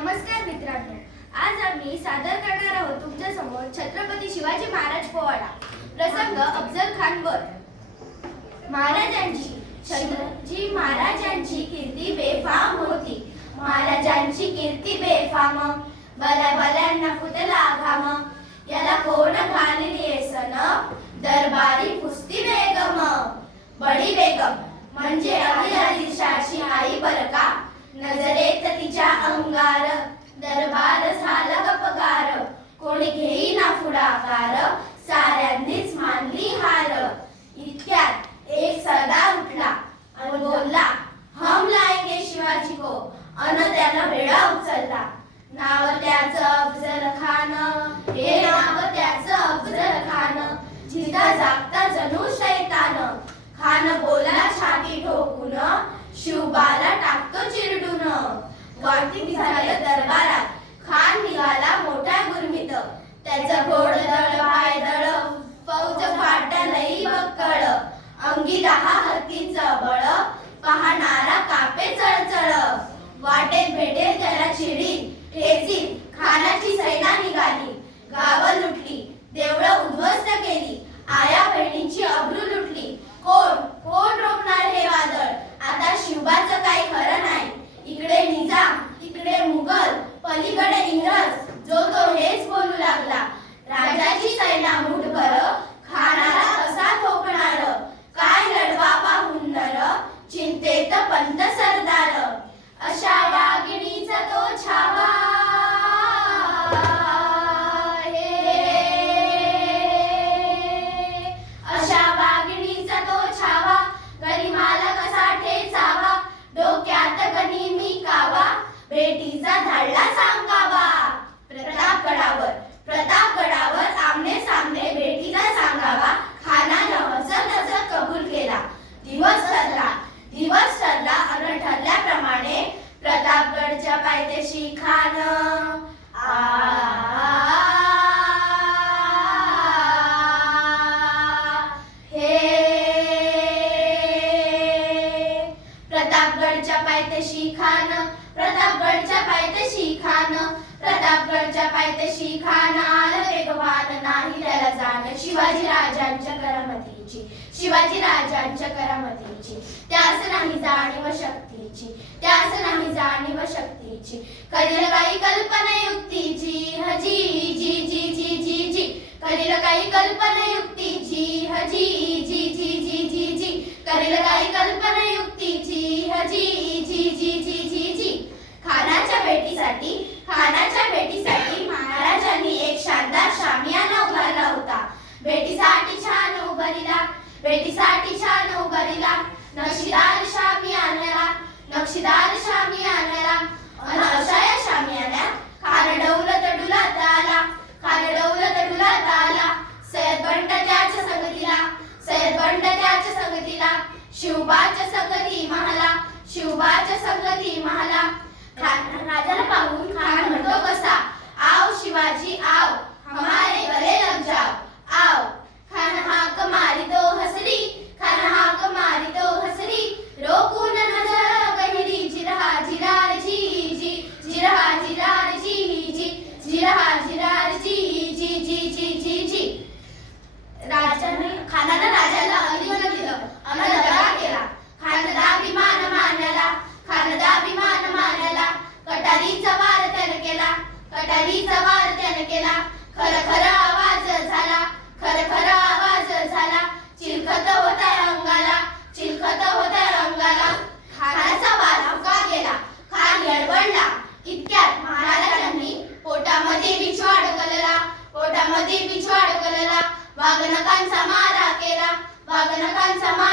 नमस्कार मित्रांनो. आज आम्ही सादर करणार आहोत तुमच्यासमोर छत्रपती शिवाजी महाराज पोवाडा. प्रसंग अफजल खान वर. महाराजांची छत्रजी महाराजांची कीर्ती बेफाम होती. महाराजांची कीर्ती बेफाम. बल्या बल्यांना फुटला घाम याला कोण घालली सन दरबारी कुस्ती बेगम. बडी बेगम. म्हणजे अली अली शाशी आई बरका नजरेत तिच्या अंगार. दरबार झाला गपगार कोणी घेईना पुढाकार. साऱ्यांनीच मानली हार. इतक्यात एक सरदार उठला आणि बोलला हम लाएंगे शिवाजी को. अन त्याला वेळा उचलला. नाव त्याचं अफजल खान. हे नाव त्याचं अफजल खान. जिता जागता जणू शैतान. खान बोला छाती ठोकून शिवबाला टाक वाटी झालं दरबारात. खान निघाला मोठा गुरमित. त्याचा घोड दळ पाय दळ पायथ्याशी खान प्रतापगडच्या पायथ्याशी खान आलं वेगवान नाही त्याला जाण शिवाजी राजांच्या करामतीची शिवाजी राजांच्या करामतीची. त्यास नाही जाणीव शक्तीची त्यास नाही जाणीव शक्तीची. करील काही कल्पना युक्तीची हजी जी जी जी जी जी. करील काही कल्पना युक्तीची हजी जी जी जी जी जी. करील काही कल्पना युक्तीची हजी जी जी जी जी जी खानाच्या भेटीसाठी खानाच्या भेटीसाठी महाराजांनी एक शानदार शामियाना उभारला होता भेटीसाठी छान उभारिला भेटीसाठी छान उभारीला. नक्षीदार शामियानाला नक्षीदार शामी अन अशा शामी शामियान्यात खान डौलत आला. खान डौलत आला. सय्यद बंड त्याच्या संगतीला. सय्यद बंड त्याच्या संगतीला. शिवबाच्या संगती महाला. शिवबाच्या संगती महाला. राजाला पाहून खान म्हणतो कसा आव शिवाजी आव हमारे गले लग जाओ आव खान हाक मारी तो हसरी खान हाक मारी तो हसरी रोकून नजर गहिरी जिरहा जिरार जी जी जिरहा जिरार जी जी जिरहा जिरार जी जी जी जी जी जी राजाने खानानं राजाला अलिंगन दिलं अन दगा केला खानदा विमान मानला खानदा विमान मानला कटारीचा वार त्यानं केला कटारीचा वार त्यानं केला. खर खर आवाज झाला. खर खर आवाज झाला. चिलखत होता अंगाला चिलखत होता अंगाला खानाचा वार हका गेला. खान गडबडला इतक्यात महाराजांनी पोटामध्ये बिछू अडकलला पोटामध्ये बिछू अडकलला वाघनकांचा मारा केला. वाघनकांचा मारा